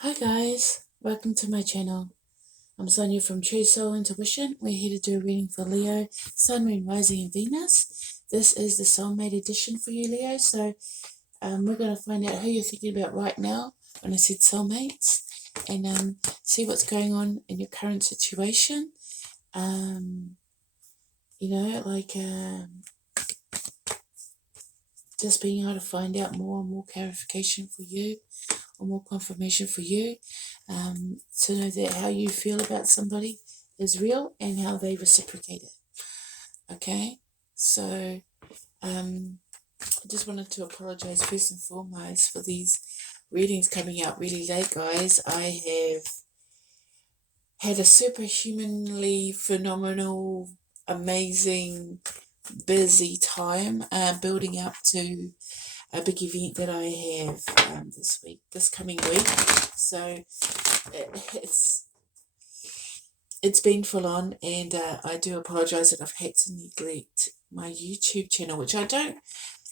Hi guys, welcome to my channel. I'm Sonia from Truesoulintuition. We're here to do a reading for Leo, Sun, Moon, Rising and Venus. This is the Soulmate edition for you, Leo. So we're going to find out who you're thinking about right now when I said soulmates, and see what's going on in your current situation. Just being able to find out more and more clarification for you, or more confirmation for you, to know that how you feel about somebody is real and how they reciprocate it. Okay, so I just wanted to apologize first and foremost for these readings coming out really late, guys. I have had a superhumanly phenomenal, amazing, busy time building up to a big event that I have this coming week. So it's been full on, and I do apologise that I've had to neglect my YouTube channel, which I don't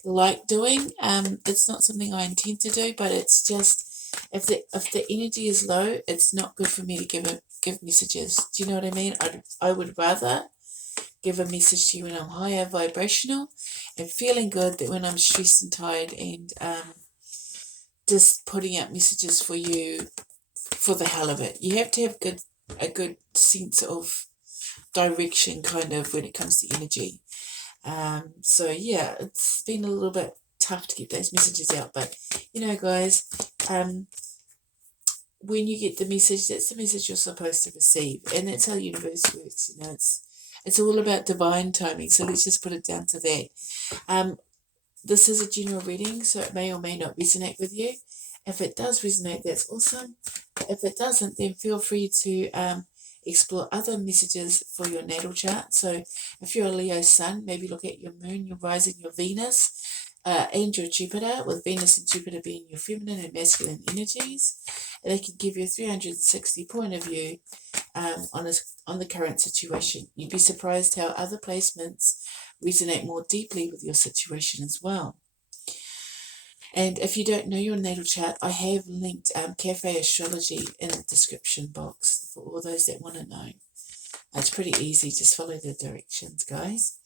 like doing. It's not something I intend to do, but it's just if the energy is low, it's not good for me to give messages. Do you know what I mean? I would rather give a message to you when I'm higher vibrational and feeling good than when I'm stressed and tired and just putting out messages for you for the hell of it. You have to have a good sense of direction, kind of, when it comes to energy. So yeah, it's been a little bit tough to get those messages out, but guys, when you get the message, that's the message you're supposed to receive, and that's how the universe works. It's all about divine timing. So let's just put it down to that. This is a general reading, so it may or may not resonate with you. If it does resonate, that's awesome. If it doesn't, then feel free to explore other messages for your natal chart. So if you're a Leo sun, maybe look at your moon, your rising, your Venus, and your Jupiter, with Venus and Jupiter being your feminine and masculine energies. And they can give you a 360 point of view on the current situation. You'd be surprised how other placements resonate more deeply with your situation as well. And if you don't know your natal chart, I have linked Cafe Astrology in the description box for all those that want to know. It's pretty easy, just follow the directions, guys.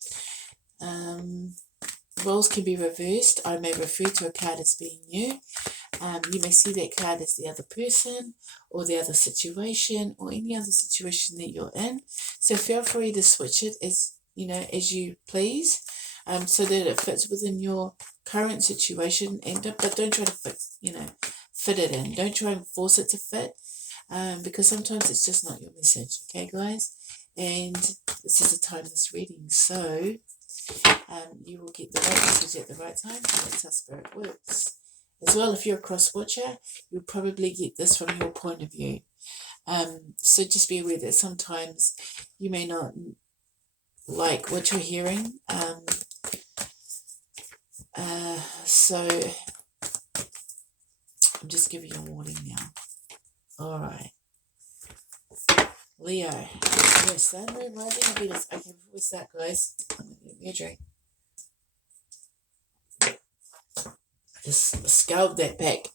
Roles can be reversed. I may refer to a card as being you. You may see that card as the other person or the other situation or any other situation that you're in. So feel free to switch it as you please, so that it fits within your current situation. But don't try to fit it in. Don't try and force it to fit, because sometimes it's just not your message. Okay, guys, and this is a timeless reading, so you will get the right message at the right time. That's how spirit works. As well, if you're a cross-watcher, you'll probably get this from your point of view. So just be aware that sometimes you may not like what you're hearing. So I'm just giving you a warning now. All right. Leo. Yes, Sun, Moon, Rising, and Venus. Okay, before we start, guys, I'm going to get me a drink. Just scaled that back.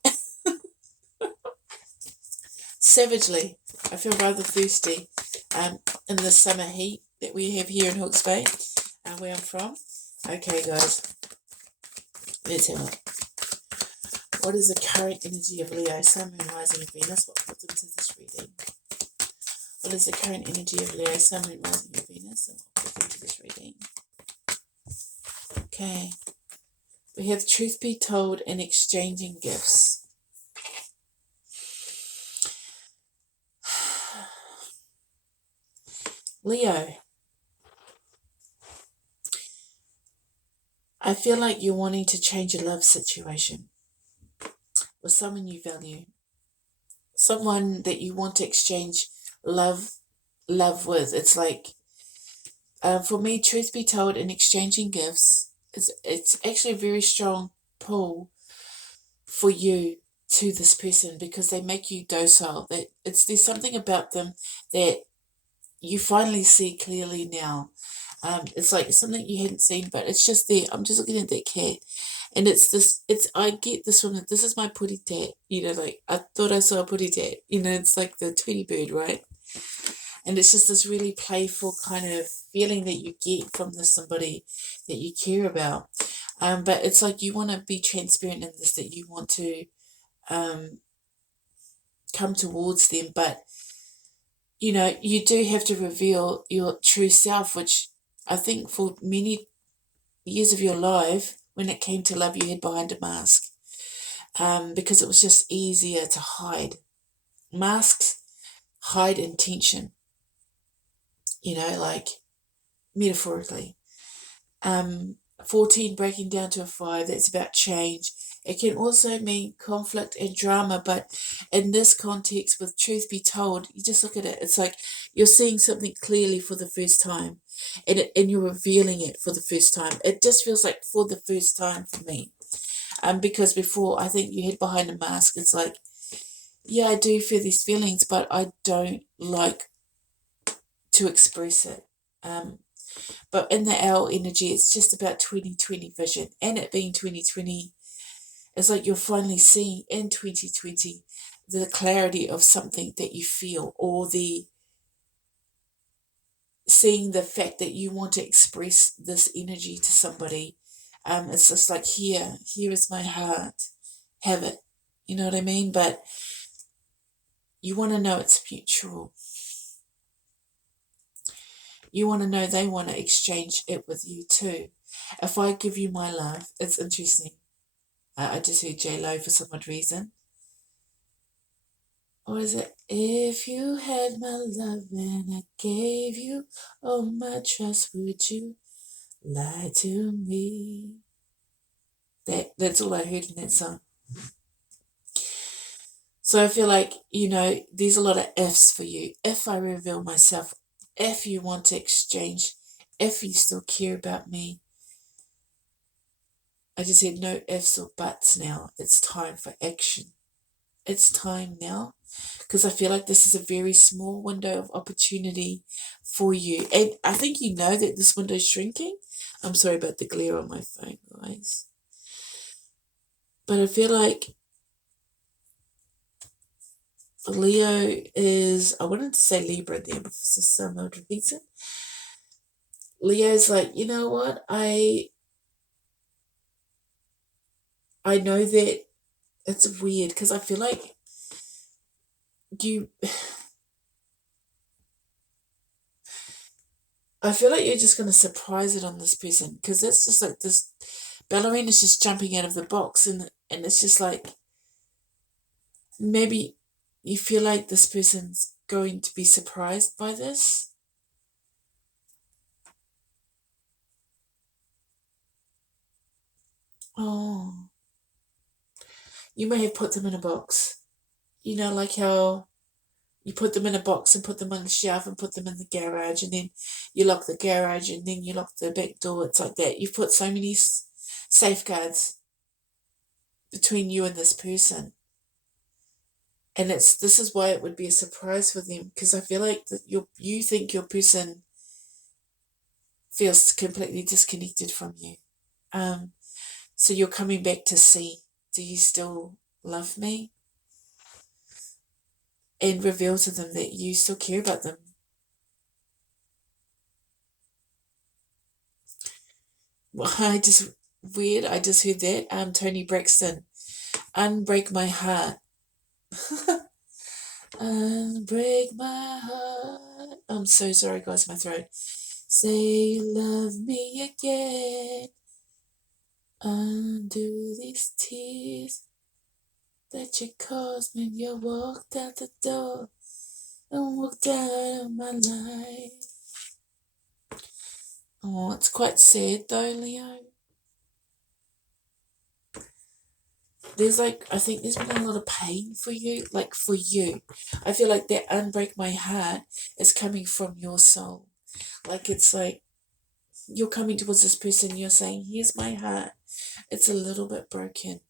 Savagely. I feel rather thirsty in the summer heat that we have here in Hawke's Bay, where I'm from. Okay, guys, let's have a look. What is the current energy of Leo, Sun, Moon, Rising, and Venus? What puts into this reading? What is the current energy of Leo, Sun, Moon, Rising, and Venus? And what puts into this reading? Okay. We have truth be told and exchanging gifts. Leo, I feel like you're wanting to change a love situation with someone you value, someone that you want to exchange love with. It's like, for me, truth be told, and exchanging gifts, it's actually a very strong pull for you to this person, because they make you docile. There's something about them that you finally see clearly now. It's like something you hadn't seen, but it's just there. I'm just looking at that cat, And it's I get this from this is my putty tat, like I thought I saw a putty tat, it's like the Tweety bird, right? And it's just this really playful kind of feeling that you get from this somebody that you care about. But it's like you want to be transparent in this, that you want to come towards them, but you do have to reveal your true self, which I think for many years of your life, when it came to love, you hid behind a mask, because it was just easier to hide. Masks hide intention, like metaphorically. 14 breaking down to a 5, that's about change. It can also mean conflict and drama, but in this context, with truth be told, you just look at it, it's like you're seeing something clearly for the first time, and you're revealing it for the first time. It just feels like for the first time for me. Because before, I think you hid behind a mask. It's like, yeah, I do feel these feelings, but I don't like to express it. But in the owl energy, it's just about 2020 vision, and it being 2020, it's like you're finally seeing in 2020 the clarity of something that you feel, or seeing the fact that you want to express this energy to somebody. It's just like, here is my heart, have it, you know what I mean? But you want to know it's mutual. You want to know they want to exchange it with you too. If I give you my love, it's interesting. I just heard J-Lo for some odd reason. Or is it, if you had my love and I gave you all my trust, would you lie to me? That's all I heard in that song. So I feel like, there's a lot of ifs for you. If I reveal myself, if you want to exchange, if you still care about me. I just said no ifs or buts now. It's time for action. It's time now, because I feel like this is a very small window of opportunity for you. And I think you know that this window is shrinking. I'm sorry about the glare on my phone, guys. But I feel like Leo is, I wanted to say Libra there, but for some odd reason, Leo's like, you know what? I know that it's weird, because I feel like I feel like you're just going to surprise it on this person, because it's just like this ballerina's just jumping out of the box, and it's just like, maybe you feel like this person's going to be surprised by this. Oh, you may have put them in a box. Like how you put them in a box and put them on the shelf and put them in the garage, and then you lock the garage, and then you lock the back door. It's like that. You've put so many safeguards between you and this person. And this is why it would be a surprise for them, because I feel like that you think your person feels completely disconnected from you. So you're coming back to see, do you still love me? And reveal to them that you still care about them. Well, I just heard that. Tony Braxton, Unbreak My Heart. Unbreak my heart. I'm so sorry, guys, my throat. Say you love me again. Undo these tears that you caused when you walked out the door and walked out of my life. Oh, it's quite sad though, Leo. I think there's been a lot of pain for you, like for you. I feel like that unbreak my heart is coming from your soul. Like it's like you're coming towards this person, you're saying, here's my heart. It's a little bit broken.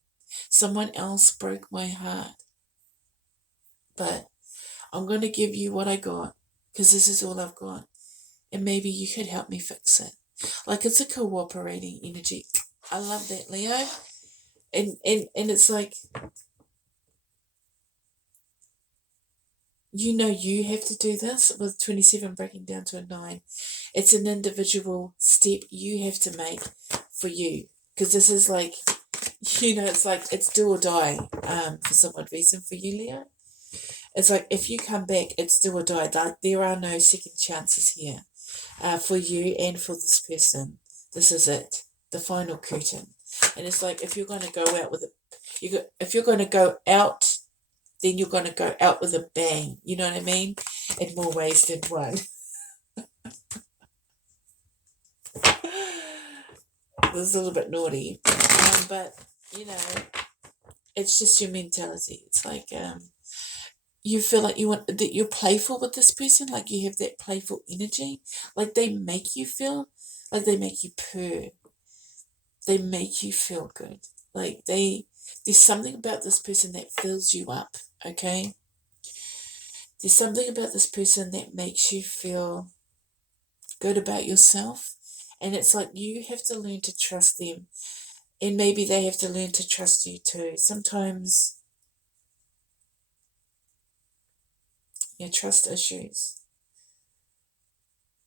Someone else broke my heart. But I'm going to give you what I got, because this is all I've got. And maybe you could help me fix it. Like it's a cooperating energy. I love that, Leo. and it's like, you have to do this with 27 breaking down to a 9. It's an individual step you have to make for you. Because this is like, it's like it's do or die for some odd reason for you, Leo. It's like if you come back, it's do or die. Like there are no second chances here for you and for this person. This is it, the final curtain. And it's like if you're going to go out with if you're going to go out, then you're going to go out with a bang. You know what I mean? In more ways than one. This is a little bit naughty, but it's just your mentality. It's like you feel like that you're playful with this person, like you have that playful energy, like they make you feel, like they make you purr, they make you feel good, like there's something about this person that fills you up. Okay, there's something about this person that makes you feel good about yourself, and it's like you have to learn to trust them, and maybe they have to learn to trust you too. Sometimes trust issues,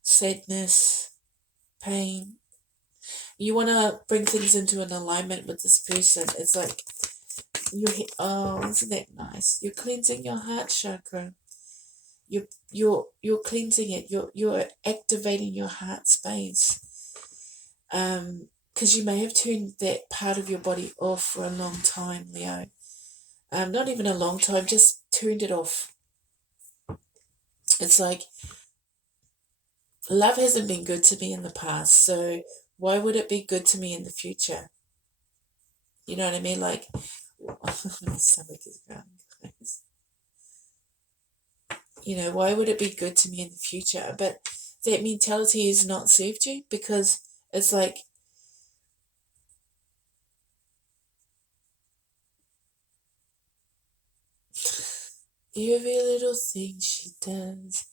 sadness, pain. You want to bring things into an alignment with this person. It's like isn't that nice? You're cleansing your heart chakra. You're cleansing it. You're activating your heart space. Because you may have turned that part of your body off for a long time, Leo. Not even a long time, just turned it off. It's like love hasn't been good to me in the past, so why would it be good to me in the future? You know what I mean? Like, my stomach is growling, guys. Why would it be good to me in the future? But that mentality has not served you, because it's like, every little thing she does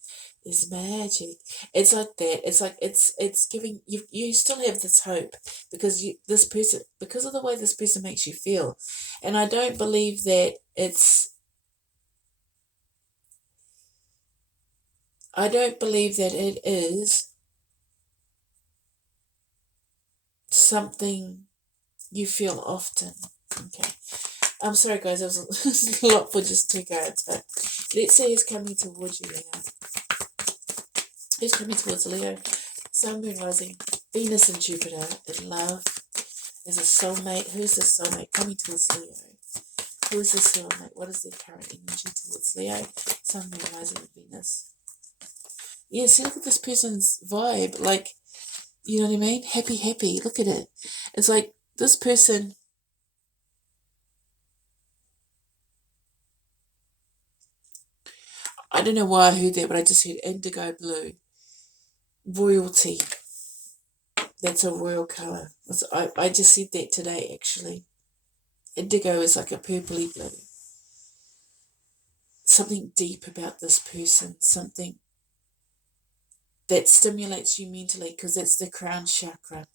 is magic. It's like that. It's like it's giving you still have this hope because this person, because of the way this person makes you feel. And I don't believe that it is something you feel often. Okay. I'm sorry, guys. It was a lot for just 2 cards, but let's see who's coming towards you, Leo. Who's coming towards Leo? Sun, Moon, Rising, Venus and Jupiter in love. Is a soulmate. Who's the soulmate coming towards Leo? Who is the soulmate? What is their current energy towards Leo? Sun, Moon, Rising, and Venus. Yeah, see, look at this person's vibe. Like, you know what I mean? Happy, happy. Look at it. It's like this person... I don't know why I heard that, but I just heard indigo blue. Royalty. That's a royal colour. I just said that today, actually. Indigo is like a purpley blue. Something deep about this person. Something that stimulates you mentally, because it's the crown chakra.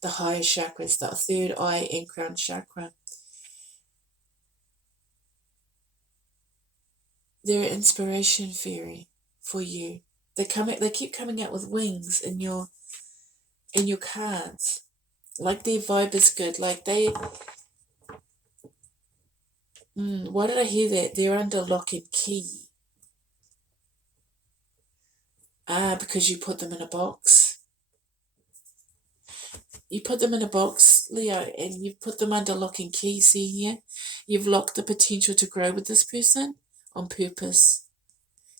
The higher chakras, the third eye and crown chakra. They're an inspiration fairy for you. They keep coming out with wings in your cards. Like their vibe is good. Like they... why did I hear that? They're under lock and key. Because you put them in a box. You put them in a box, Leo, and you've put them under lock and key. See here? You've locked the potential to grow with this person on purpose.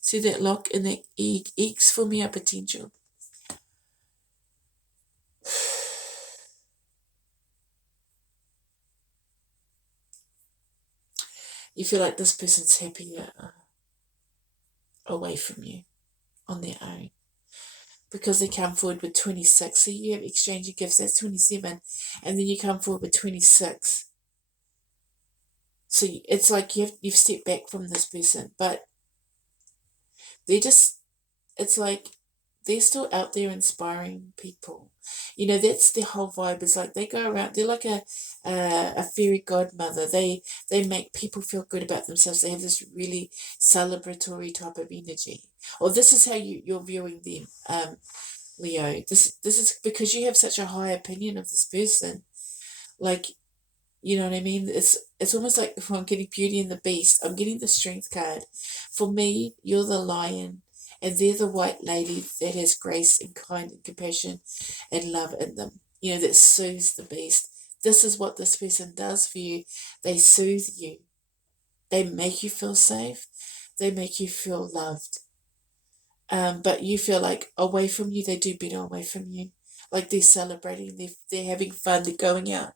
See that lock and that X for me a potential. You feel like this person's happier away from you on their own, because they come forward with 26. So you have exchanging gifts, that's 27, and then you come forward with 26. So it's like you've stepped back from this person, but they're just... it's like they're still out there inspiring people. You know, that's their whole vibe. Is like they go around. They're like a fairy godmother. They make people feel good about themselves. They have this really celebratory type of energy. Or this is how you're viewing them, Leo. This is because you have such a high opinion of this person. Like, you know what I mean? It's almost like if I'm getting Beauty and the Beast, I'm getting the Strength card. For me, you're the lion, and they're the white lady that has grace and kind and compassion and love in them. You know, that soothes the beast. This is what this person does for you. They soothe you. They make you feel safe. They make you feel loved. But you feel like away from you, they do better away from you. Like they're celebrating, they're having fun, they're going out.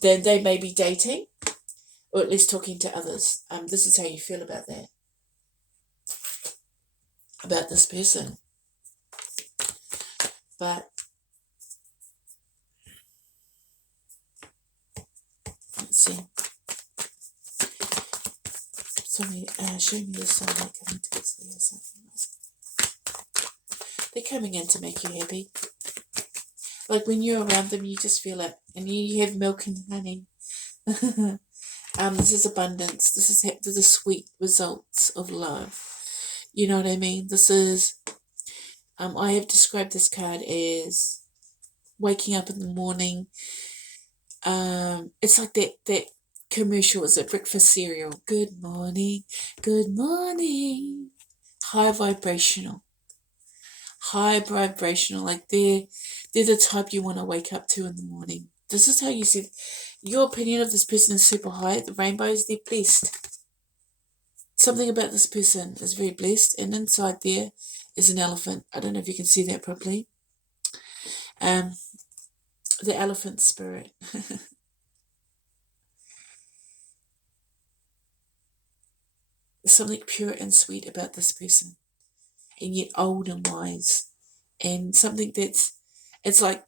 Then they may be dating, or at least talking to others. This is how you feel about that, about this person. But let's see. Sorry, show me the soulmate coming towards Leo. Something else. They're coming in to make you happy. Like when you're around them, you just feel it, and you have milk and honey. This is abundance. This is the sweet results of love. You know what I mean? This is. I have described this card as waking up in the morning. It's like that commercial. Is it breakfast cereal? Good morning, good morning. High vibrational. Like they're the type you want to wake up to in the morning. This is how you see your opinion of this person is super high. The rainbows, they're blessed. Something about this person is very blessed, and inside there is an elephant. I don't know if you can see that properly. The elephant spirit. There's something pure and sweet about this person, and yet old and wise, and something it's like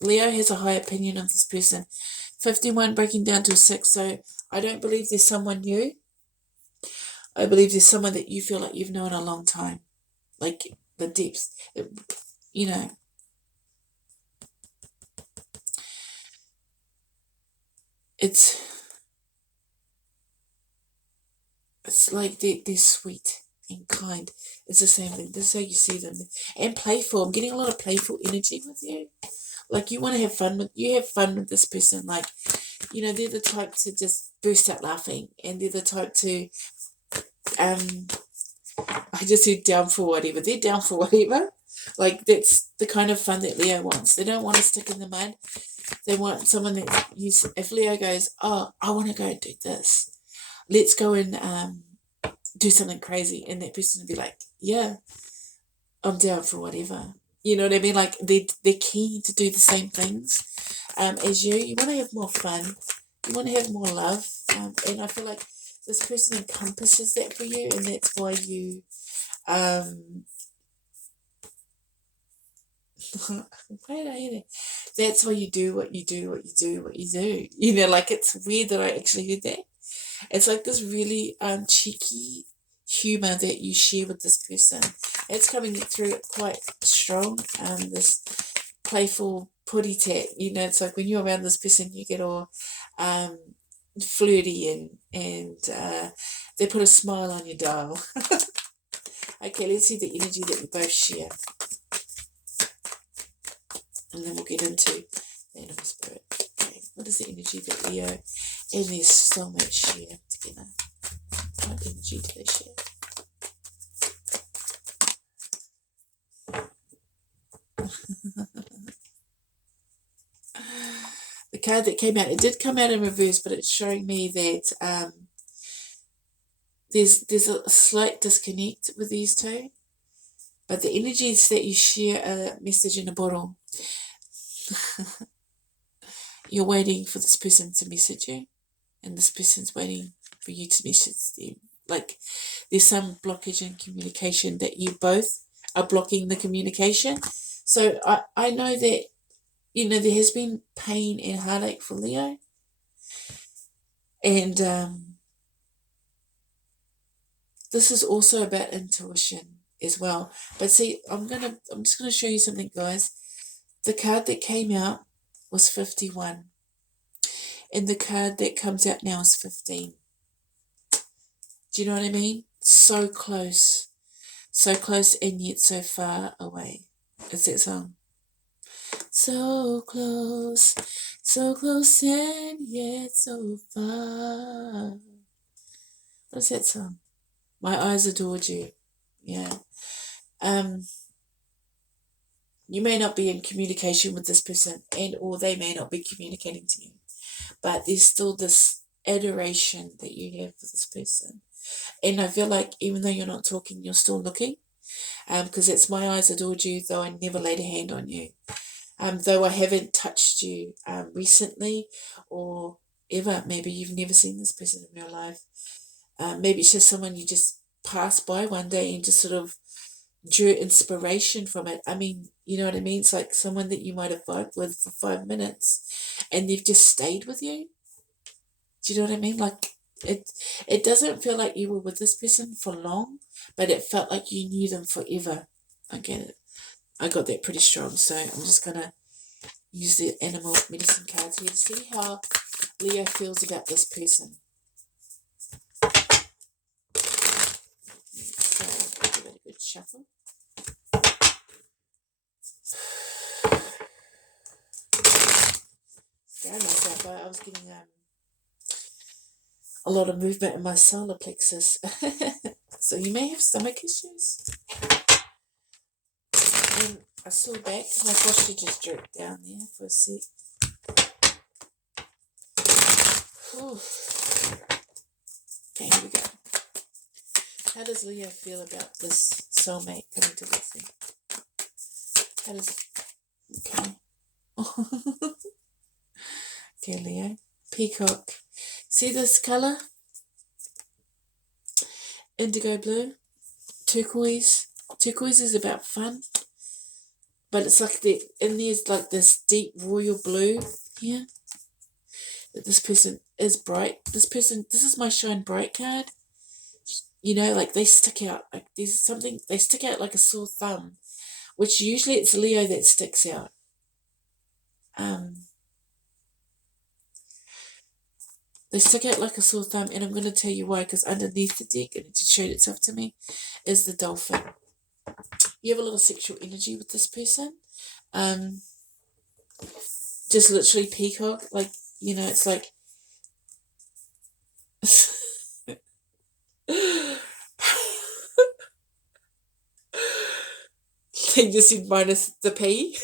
Leo has a high opinion of this person. 51 breaking down to a 6, so I don't believe there's someone new. I believe there's someone that you feel like you've known a long time, like the depths, you know. It's like they're sweet and kind. It's the same thing. This is how you see them. And playful. I'm getting a lot of playful energy with you. Like you want to have fun with this person. Like, you know, they're the type to just burst out laughing, and they're the type to I just said down for whatever. They're down for whatever. Like that's the kind of fun that Leo wants. They don't want to stick in the mud. They want someone that if Leo goes, oh, I want to go and do this. Let's go and do something crazy, and that person will be like, yeah, I'm down for whatever. You know what I mean? Like they're keen to do the same things as you. You want to have more fun. You want to have more love, and I feel like this person encompasses that for you, and that's why you. Why did I hear that? That's why you do what you do, what you do, what you do. You know, like it's weird that I actually heard that. It's like this really cheeky humour that you share with this person. It's coming through quite strong. This playful putty tat. You know, it's like when you're around this person, you get all flirty and they put a smile on your dial. Okay, let's see the energy that we both share. And then we'll get into the animal spirit. Okay, what is the energy that Leo and their soulmate share together? What energy do they share? The card that came out, it did come out in reverse, but it's showing me that there's a slight disconnect with these two. But the energies that you share are a message in a bottle. You're waiting for this person to message you, and this person's waiting for you to message them. Like there's some blockage in communication that you both are blocking the communication. So I know that, you know, there has been pain and heartache for Leo. And this is also about intuition as well. But see, I'm just gonna show you something, guys. The card that came out was 51, and the card that comes out now is 15. Do you know what I mean? So close, and yet so far away. It's that song. So close, and yet so far. What's that song? My eyes adored you. Yeah. You may not be in communication with this person, and or they may not be communicating to you, but there's still this adoration that you have for this person. And I feel like even though you're not talking, you're still looking, because it's my eyes adored you, though I never laid a hand on you. Though I haven't touched you recently or ever. Maybe you've never seen this person in your life. Maybe it's just someone you just passed by one day and just sort of drew inspiration from it. I mean, you know what I mean? It's like someone that you might have vibed with for 5 minutes and they've just stayed with you. Do you know what I mean? Like, it doesn't feel like you were with this person for long, but it felt like you knew them forever. I get it. I got that pretty strong, so I'm just going to use the animal medicine cards here to see how Leo feels about this person. So I'll give it a good shuffle. Found myself, I was getting a lot of movement in my solar plexus. So you may have stomach issues. And I saw back, my posture just jerked down there for a sec. Whew. Okay, here we go. How does Leo feel about this soulmate coming to this thing? How does... Okay. Okay, Leo. Peacock. See this colour? Indigo blue. Turquoise. Turquoise is about fun. But it's like there's like this deep royal blue here. That this person is bright. This is my shine bright card. You know, like they stick out. Like there's something, they stick out like a sore thumb. Which usually it's Leo that sticks out. They stick out like a sore thumb, and I'm going to tell you why, because underneath the deck, and it just showed itself to me, is the dolphin. You have a lot of sexual energy with this person. Just literally peacock, like, you know, it's like... They just said minus the P.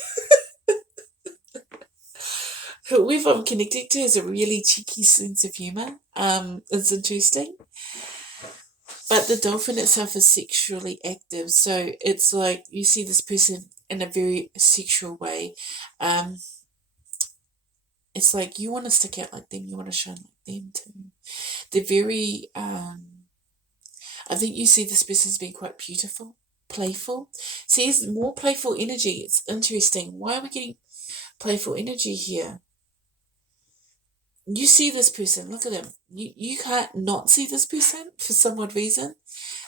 Whoever I'm connecting to has a really cheeky sense of humour. It's interesting. But the dolphin itself is sexually active, so it's like you see this person in a very sexual way. It's like you want to stick out like them, you want to shine like them too. They're very, I think you see this person as being quite beautiful, playful. See, it's more playful energy. It's interesting. Why are we getting playful energy here? You see this person, look at them. You can't not see this person for some odd reason.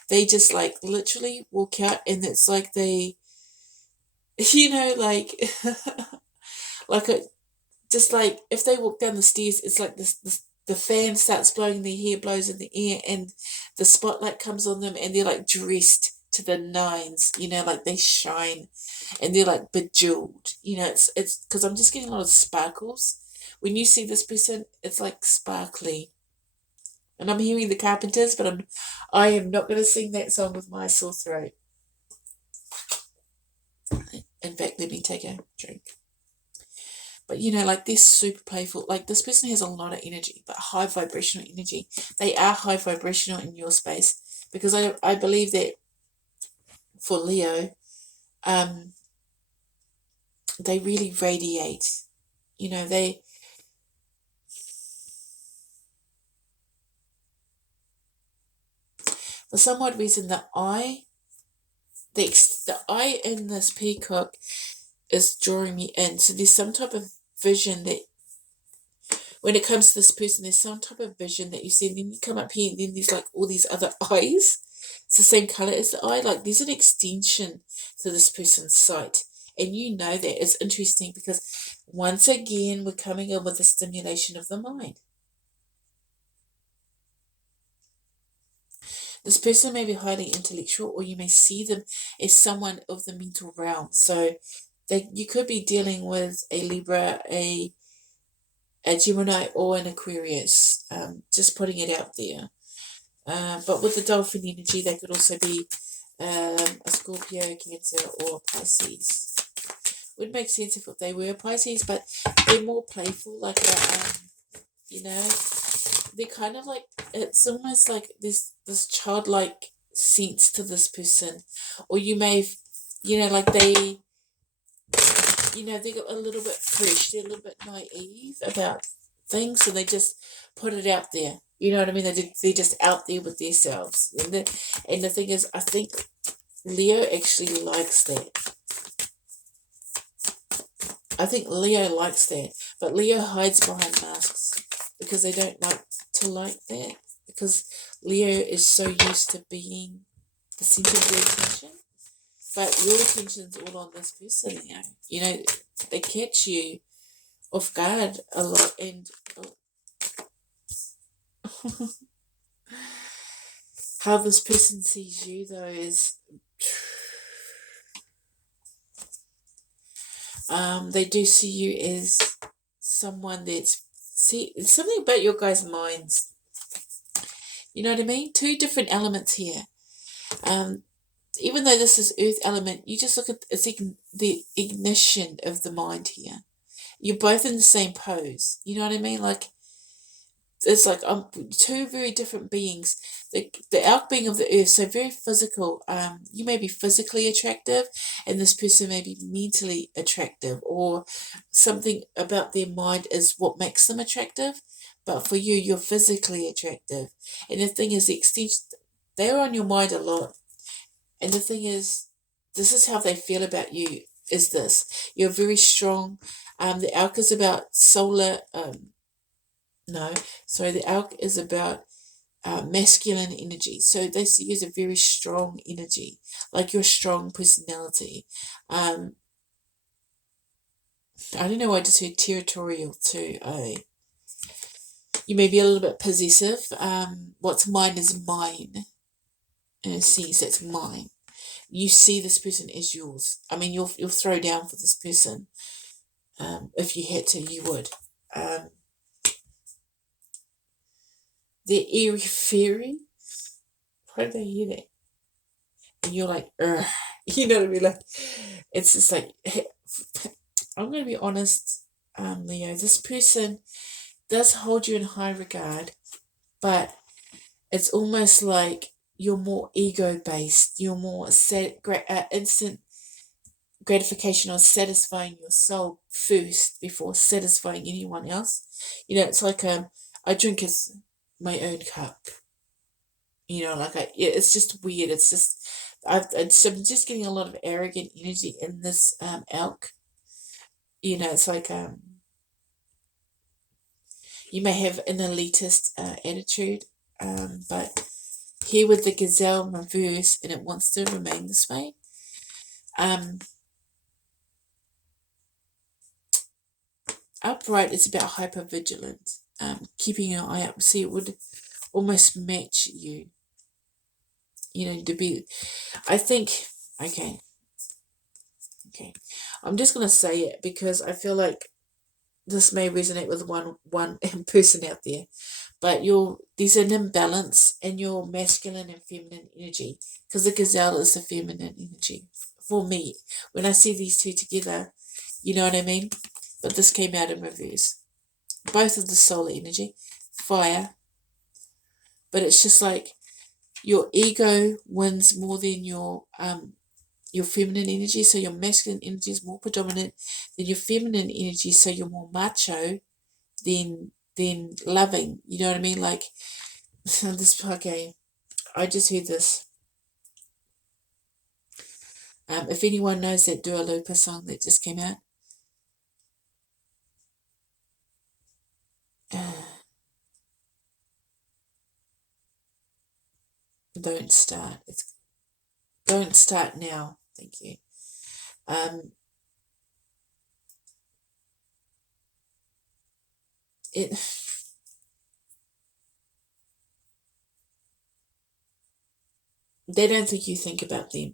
They just like literally walk out and it's like they, you know, like, like a, just like if they walk down the stairs, it's like the fan starts blowing, their hair blows in the air and the spotlight comes on them and they're like dressed to the nines, you know, like they shine and they're like bejeweled, you know, it's because I'm just getting a lot of sparkles. When you see this person, it's like sparkly. And I'm hearing the Carpenters, but I am not going to sing that song with my sore throat. In fact, let me take a drink. But, you know, like they're super playful. Like this person has a lot of energy, but high vibrational energy. They are high vibrational in your space because I believe that for Leo, they really radiate. You know, for some odd reason, the eye in this peacock is drawing me in. So there's some type of vision that, when it comes to this person, there's some type of vision that you see, and then you come up here, and then there's like all these other eyes It's the same color as the eye. Like there's an extension to this person's sight. And you know that. It's interesting because once again, we're coming in with the stimulation of the mind. This person may be highly intellectual, or you may see them as someone of the mental realm. So you could be dealing with a Libra, a Gemini, or an Aquarius. Just putting it out there. But with the dolphin energy, they could also be a Scorpio, Cancer, or Pisces. Would make sense if they were Pisces, but they're more playful, like you know, they're kind of like, it's almost like this childlike sense to this person, or you may, like they, they're a little bit fresh, they're a little bit naive about things, so they just put it out there. You know what I mean? They're just out there with themselves, and the thing is, I think Leo actually likes that. I think Leo likes that, but Leo hides behind masks because they don't like that, because Leo is so used to being the center of their attention. But your attention's all on this person now. They catch you off guard a lot, and how this person sees you though is they do see you as someone that's something about your guys' minds. You know what I mean? Two different elements here. Even though this is earth element, you just look at the ignition of the mind here. You're both in the same pose. You know what I mean? Like, it's like two very different beings. The out being of the earth, so very physical. You may be physically attractive, and this person may be mentally attractive, or something about their mind is what makes them attractive. But for you, you're physically attractive. And the thing is, the extension, they're on your mind a lot. And the thing is, this is how they feel about you, is this. You're very strong. The Alk is about solar, the Alk is about masculine energy. So they see you as a very strong energy, like your strong personality. I don't know why I just heard territorial too. You may be a little bit possessive. What's mine is mine. In a sense, that's mine. You see this person as yours. I mean, you'll throw down for this person. If you had to, you would. They're airy fairy. Why did I hear that? And you're like, ugh. You know what I mean? Like, it's just like, I'm going to be honest, Leo. This person does hold you in high regard, but it's almost like you're more ego-based. You're more instant gratification, or satisfying your soul first before satisfying anyone else. It's like I drink as my own cup. It's just weird. It's just I'm just getting a lot of arrogant energy in this Elk. It's like you may have an elitist attitude, but here with the gazelle reverse, and it wants to remain this way. Upright is about hypervigilant, keeping your eye up. See, it would almost match you. To be, I think, okay. I'm just going to say it because I feel like this may resonate with one person out there. But there's an imbalance in your masculine and feminine energy, because the gazelle is the feminine energy. For me, when I see these two together, you know what I mean? But this came out in reverse. Both of the solar energy, fire. But it's just like your ego wins more than your feminine energy. So your masculine energy is more predominant than your feminine energy. So you're more macho than loving. You know what I mean? Like this. Okay, I just heard this. If anyone knows that Dua Lipa song that just came out, Don't start. Don't start now. Thank you. It they don't think you think about them.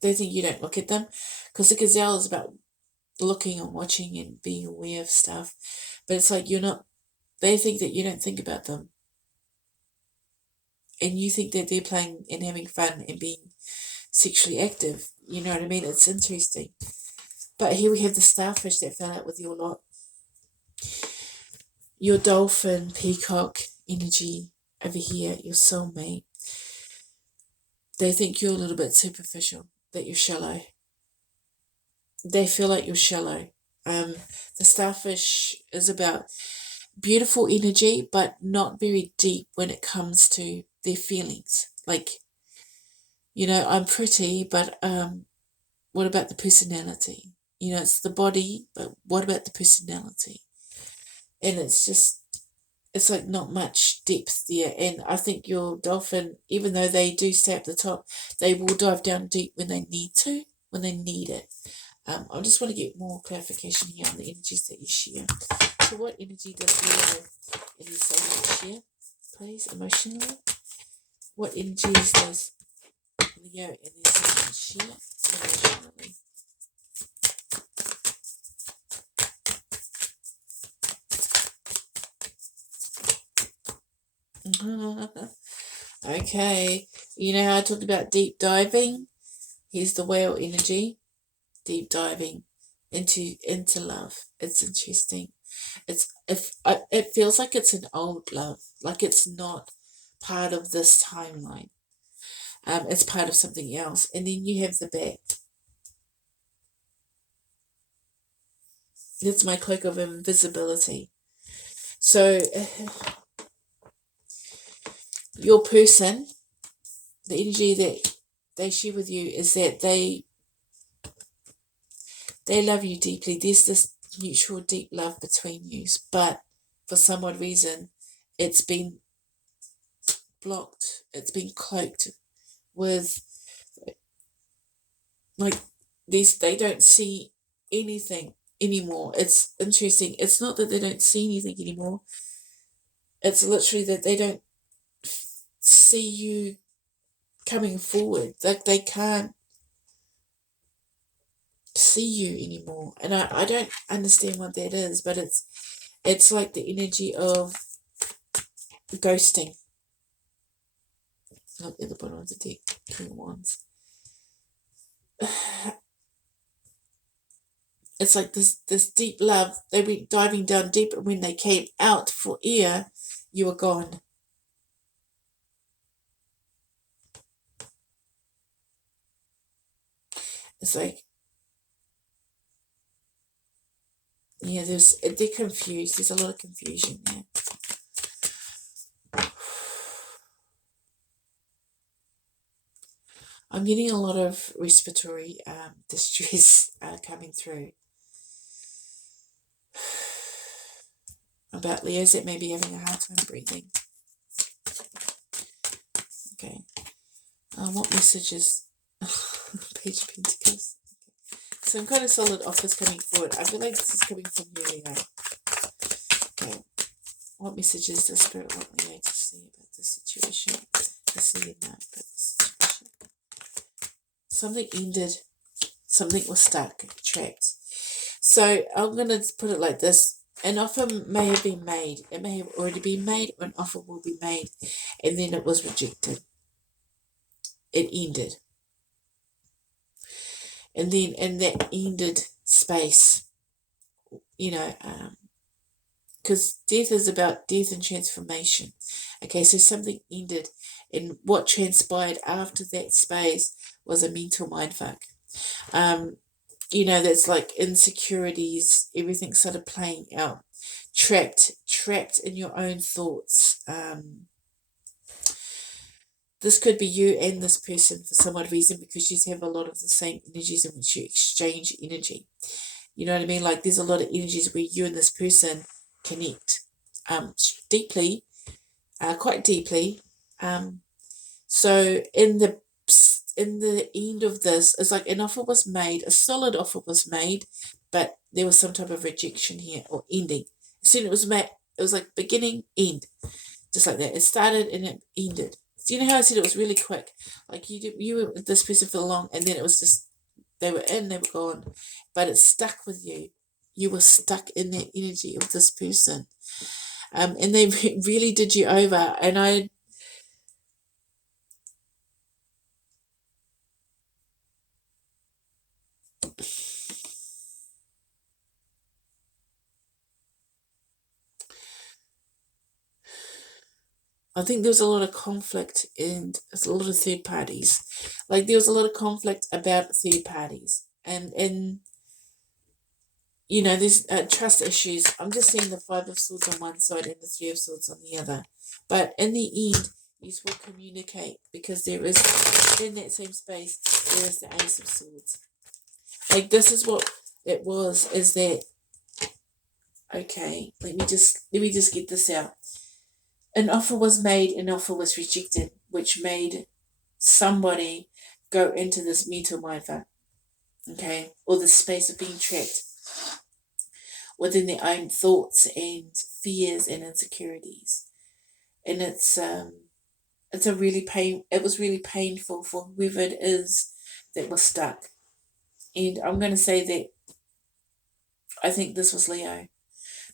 They think you don't look at them, because the gazelle is about looking and watching and being aware of stuff, but it's like you're not. They think that you don't think about them, and you think that they're playing and having fun and being sexually active. You know what I mean? It's interesting. But here we have the starfish that fell out with your lot. Your dolphin, peacock energy over here, your soulmate. They think you're a little bit superficial, that you're shallow. They feel like you're shallow. The starfish is about beautiful energy, but not very deep when it comes to their feelings. Like, I'm pretty, but what about the personality? It's the body, but what about the personality? And it's like not much depth there. And I think your dolphin, even though they do stay at the top, they will dive down deep when they need to, when they need it. I just want to get more clarification here on the energies that you share. So what energy does Leo and his soulmate share, please, emotionally? What energies does Leo and his soulmate share emotionally? Okay, you know how I talked about deep diving? Here's the whale energy, deep diving into love. It's interesting. It feels like it's an old love, like it's not part of this timeline. It's part of something else. And then you have the bat. That's my cloak of invisibility. So your person, the energy that they share with you is that they love you deeply. There's this mutual deep love between you, but for some odd reason it's been blocked, it's been cloaked with like these. They don't see anything anymore. It's interesting. It's not that they don't see anything anymore, it's literally that they don't see you coming forward. Like they can't see you anymore. And I don't understand what that is, but it's like the energy of ghosting. Look at the bottom of the deck, King of Wands. It's like this deep love. They went diving down deep, and when they came out for air, you were gone. It's like, yeah, they're confused. There's a lot of confusion there. I'm getting a lot of respiratory distress coming through about Leos that may be having a hard time breathing. Okay. What messages? Page of Pentacles. Some kind of solid offers coming forward. I feel like this is coming from you, Leo. Okay. What messages does Spirit want Leo to see about this situation? To see and know about this situation. Something ended. Something was stuck, trapped. So I'm going to put it like this. An offer may have been made. It may have already been made, or an offer will be made, and then it was rejected. It ended. And then in that ended space, because death is about death and transformation. Okay, so something ended, and what transpired after that space was a mental mindfuck. That's like insecurities, everything started playing out, trapped in your own thoughts. This could be you and this person for some odd reason, because you have a lot of the same energies in which you exchange energy. You know what I mean? Like there's a lot of energies where you and this person connect deeply, quite deeply, So in the end of this, it's like an offer was made, a solid offer was made, but there was some type of rejection here or ending. As soon as it was made, it was like beginning, end, just like that. It started and it ended. Do you know how I said it was really quick? Like you were with this person for long, and then it was just they were in, they were gone, but it stuck with you. You were stuck in that energy of this person, and they really did you over. And I think there was a lot of conflict and a lot of third parties. Like there was a lot of conflict about third parties, and there's trust issues. I'm just seeing the Five of Swords on one side and the Three of Swords on the other. But in the end, you will communicate because there is, in that same space, there is the Ace of Swords. Like this is what it was, is that, okay, let me just get this out. An offer was made, an offer was rejected, which made somebody go into this mental mindfuck, okay, or the space of being trapped within their own thoughts and fears and insecurities. And it was really painful for whoever it is that was stuck. And I'm going to say that I think this was Leo,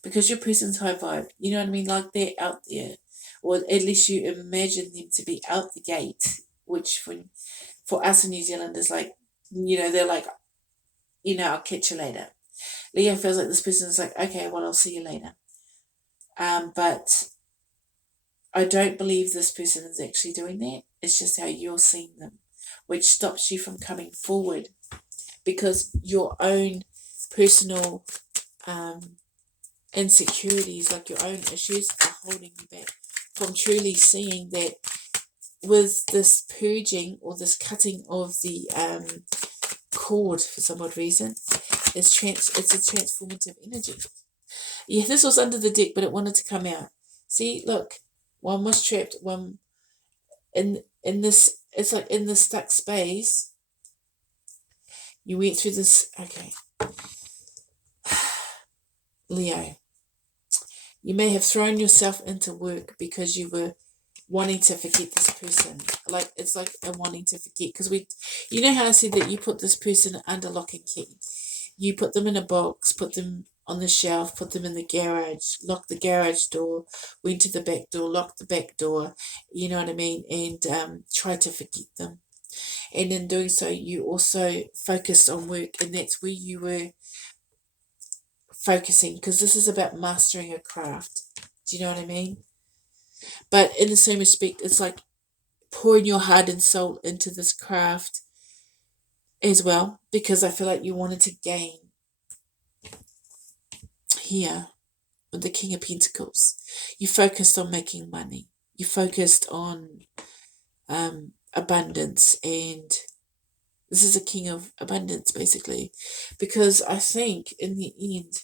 because your person's high vibe, you know what I mean, like they're out there, or at least you imagine them to be out the gate, which for us in New Zealand is like, they're like, I'll catch you later. Leo feels like this person is like, okay, well, I'll see you later. But I don't believe this person is actually doing that. It's just how you're seeing them, which stops you from coming forward, because your own personal insecurities, like your own issues, are holding you back from truly seeing that with this purging or this cutting of the cord for some odd reason, it's a transformative energy. Yeah, this was under the deck, but it wanted to come out. See, look, one was trapped, one in this, it's like in the stuck space. You went through this, okay. Leo, you may have thrown yourself into work because you were wanting to forget this person. Like, it's like a wanting to forget, because you know how I said that you put this person under lock and key. You put them in a box, put them on the shelf, put them in the garage, locked the garage door, went to the back door, locked the back door, you know what I mean, and tried to forget them. And in doing so, you also focused on work, and that's where you were focusing, because this is about mastering a craft. Do you know what I mean? But in the same respect, it's like pouring your heart and soul into this craft as well, because I feel like you wanted to gain here with the King of Pentacles. You focused on making money. You focused on abundance, and this is a King of Abundance, basically, because I think in the end,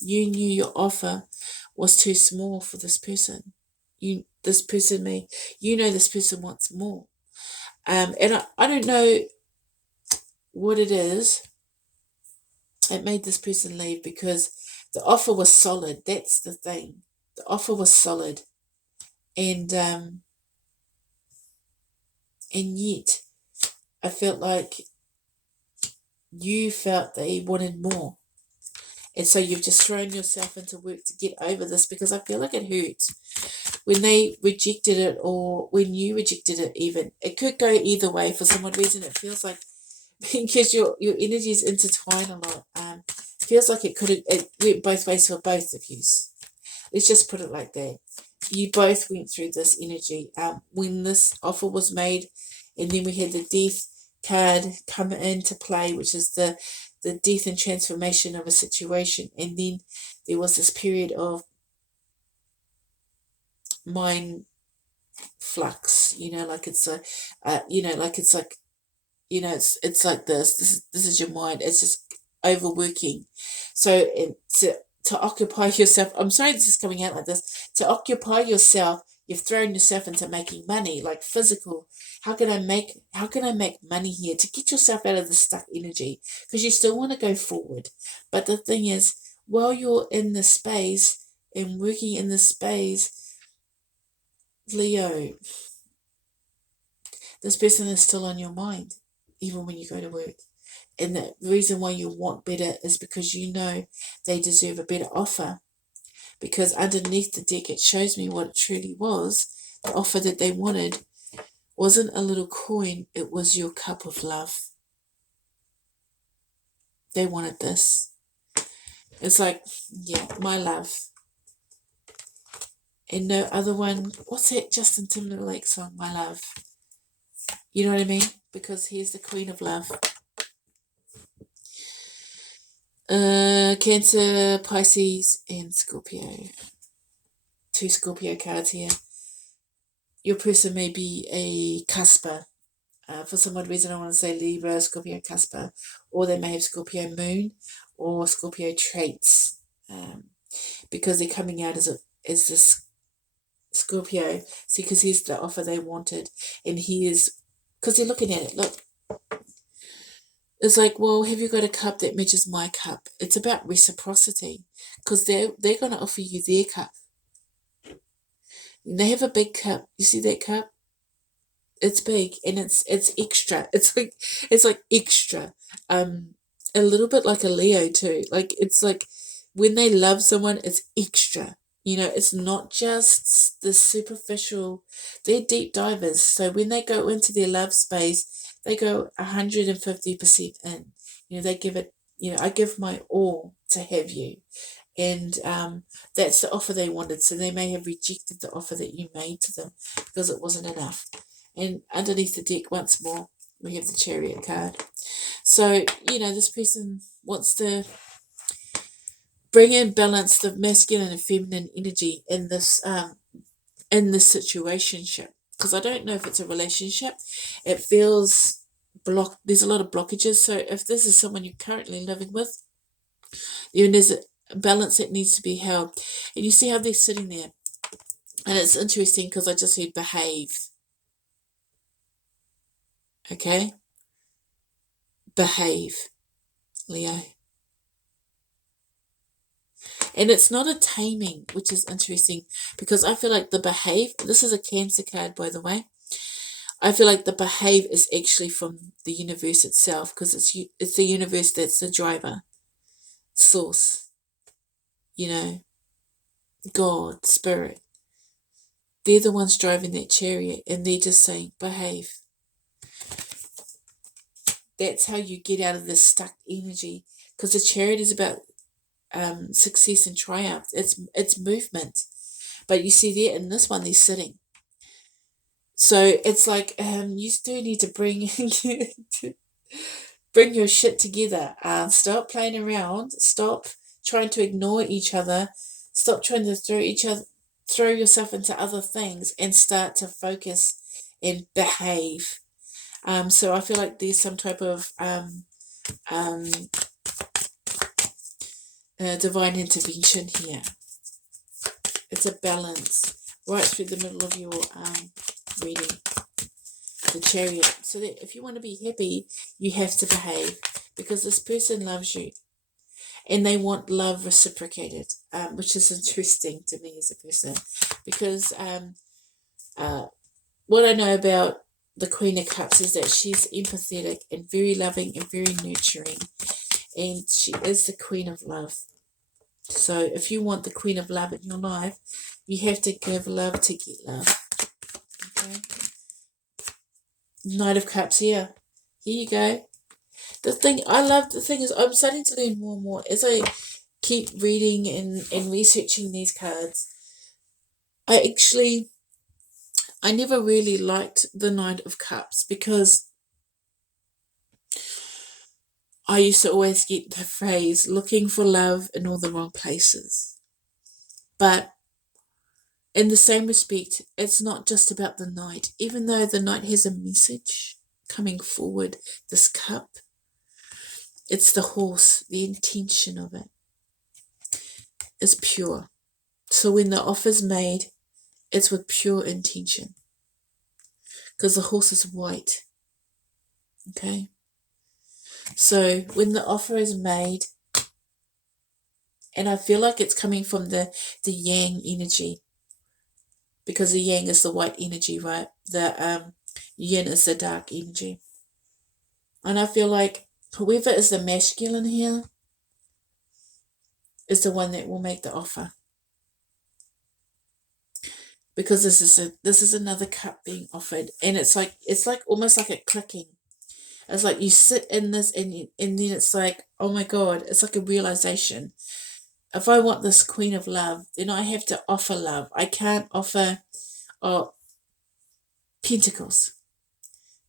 you knew your offer was too small for this person. This person wants more. And I don't know what it is that made this person leave, because the offer was solid. That's the thing. The offer was solid. And yet I felt like you felt they wanted more. And so you've just thrown yourself into work to get over this, because I feel like it hurts when they rejected it, or when you rejected it even. It could go either way. For some odd reason, it feels like, because your energies intertwine a lot, feels like it went both ways for both of you. Let's just put it like that. You both went through this energy. When this offer was made, and then we had the death card come into play, which is the death and transformation of a situation. And then there was this period of mind flux, like it's it's like this is your mind. It's just overworking. So to occupy yourself. I'm sorry this is coming out like this. To occupy yourself, you've thrown yourself into making money, like physical. How can I make money here? To get yourself out of the stuck energy, because you still want to go forward. But the thing is, while you're in the space and working in the space, Leo, this person is still on your mind, even when you go to work. And the reason why you want better is because you know they deserve a better offer. Because underneath the deck, it shows me what it truly was. The offer that they wanted wasn't a little coin, it was your cup of love. They wanted this. It's like, yeah, my love. And no other one. What's that Justin Timberlake song, My Love? You know what I mean? Because here's the Queen of Love. Cancer, Pisces, and Scorpio. 2 Scorpio cards here. Your person may be a cusper. For some odd reason, I want to say Libra, Scorpio cusper. Or they may have Scorpio moon or Scorpio traits. Because they're coming out as this Scorpio. See, because here's the offer they wanted. And here's, because they're looking at it, look. It's like, well, have you got a cup that matches my cup? It's about reciprocity. Because they're going to offer you their cup. And they have a big cup. You see that cup? It's big and it's extra. It's like extra. A little bit like a Leo too. Like it's like when they love someone, it's extra. You know, it's not just the superficial. They're deep divers. So when they go into their love space, they go 150% in. You know, they give it. You know, I give my all to have you. And that's the offer they wanted. So they may have rejected the offer that you made to them because it wasn't enough. And underneath the deck, once more, we have the Chariot card. So, you know, this person wants to bring in balance, the masculine and feminine energy in this situationship. Because I don't know if it's a relationship. It feels blocked. There's a lot of blockages. So if this is someone you're currently living with, there's a balance that needs to be held. And you see how they're sitting there. And it's interesting because I just heard behave. Okay? Behave, Leo. And it's not a taming, which is interesting because I feel like the behave, this is a Cancer card, by the way. I feel like the behave is actually from the universe itself because it's the universe that's the driver, source, you know, God, spirit. They're the ones driving that chariot and they're just saying, behave. That's how you get out of this stuck energy because the chariot is about success and triumph. It's movement. But you see there in this one, they're sitting. So it's like you do need to bring bring your shit together. Stop playing around. Stop trying to ignore each other. Stop trying to throw yourself into other things and start to focus and behave. So I feel like there's some type of divine intervention here. It's a balance right through the middle of your reading, the Chariot. So that if you want to be happy, you have to behave because this person loves you and they want love reciprocated, which is interesting to me as a person because what I know about the Queen of Cups is that she's empathetic and very loving and very nurturing, and she is the Queen of Love. So if you want the Queen of Love in your life, you have to give love to get love. Okay. Knight of Cups here. Here you go. The thing is I'm starting to learn more and more as I keep reading and researching these cards. I never really liked the Knight of Cups because I used to always get the phrase looking for love in all the wrong places. But in the same respect, it's not just about the Knight. Even though the Knight has a message coming forward, this cup, it's the horse, the intention of it. is pure. So when the offer's made, it's with pure intention. Because the horse is white. Okay? So when the offer is made, and I feel like it's coming from the yang energy, because the yang is the white energy, right? The yin is the dark energy. And I feel like whoever is the masculine here is the one that will make the offer. Because this is another cup being offered, and it's like almost like a clicking. It's like you sit in this, and then it's like, oh my God, it's like a realization. If I want this queen of love, then I have to offer love. I can't offer pentacles,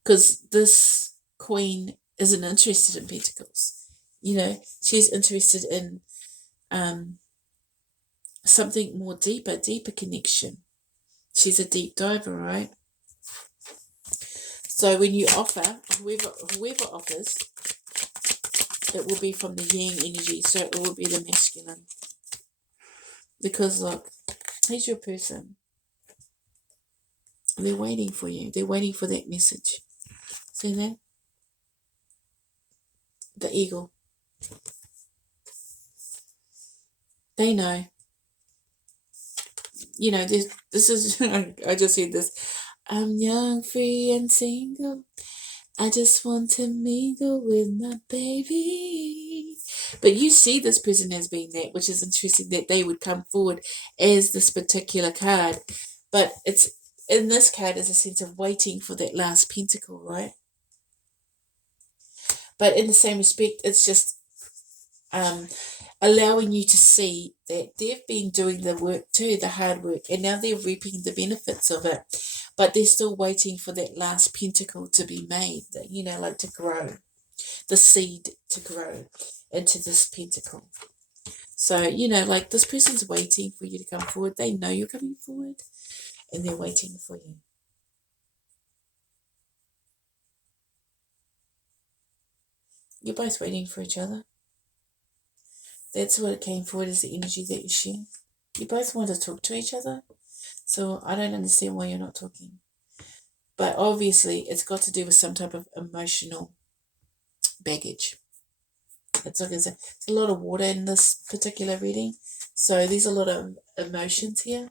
because this queen isn't interested in pentacles. You know, she's interested in something more deeper connection. She's a deep diver, right? So when you offer, whoever offers, it will be from the yang energy, so it will be the masculine. Because look, here's your person. They're waiting for you. They're waiting for that message. See that? The eagle. They know. You know, this is, I just said this. I'm young, free, and single. I just want to mingle with my baby. But you see this person as being that, which is interesting that they would come forward as this particular card. But it's in this card is a sense of waiting for that last pentacle, right? But in the same respect, it's just allowing you to see that they've been doing the work too, the hard work, and now they're reaping the benefits of it. But they're still waiting for that last pentacle to be made, you know, like to grow, the seed to grow into this pentacle. So, you know, like this person's waiting for you to come forward. They know you're coming forward, and they're waiting for you. You're both waiting for each other. That's what it came forward, is the energy that you share. You both want to talk to each other. So I don't understand why you're not talking. But obviously it's got to do with some type of emotional baggage. It's like there's a lot of water in this particular reading. So there's a lot of emotions here.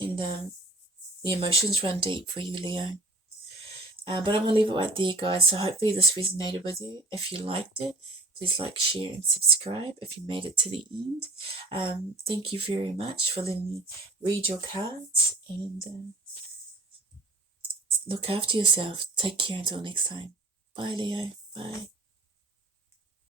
And the emotions run deep for you, Leo. But I'm going to leave it right there, guys. So hopefully this resonated with you. If you liked it, please like, share, and subscribe if you made it to the end. Thank you very much for letting me read your cards. And look after yourself. Take care until next time. Bye, Leo. Bye.